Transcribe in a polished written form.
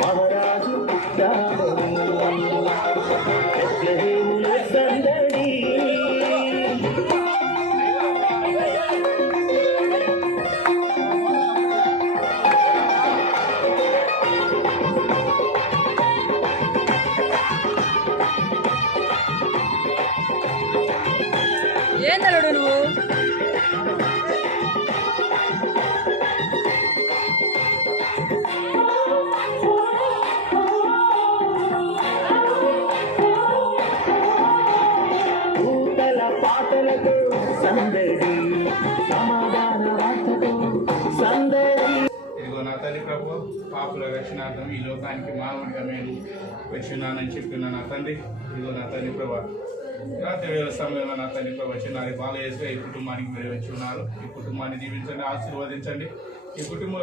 మహారాజు పుట్టాడని బెత్లెహేముల సందడి. ఏందలుడు నువ్వు పూతల పాటలతో సందడి, సమాధాన వార్తతో సందడి. ఇదిగో నా తల్లి ప్రభు, పాపుల రక్షణార్థం ఈ లోకానికి మానవుడిగా నేను వచ్చినానని చెప్పిన నా తండ్రి. ఇదిగో నా తల్లి ప్రభు, రాత్రి వేళ సమయంలో నా తల్లి ప్రభు వచ్చి నాది బాలయేసుగా ఈ కుటుంబానికి మీరు వచ్చి ఉన్నారు. ఈ కుటుంబాన్ని దీవించండి, ఆశీర్వదించండి. ఈ కుటుంబం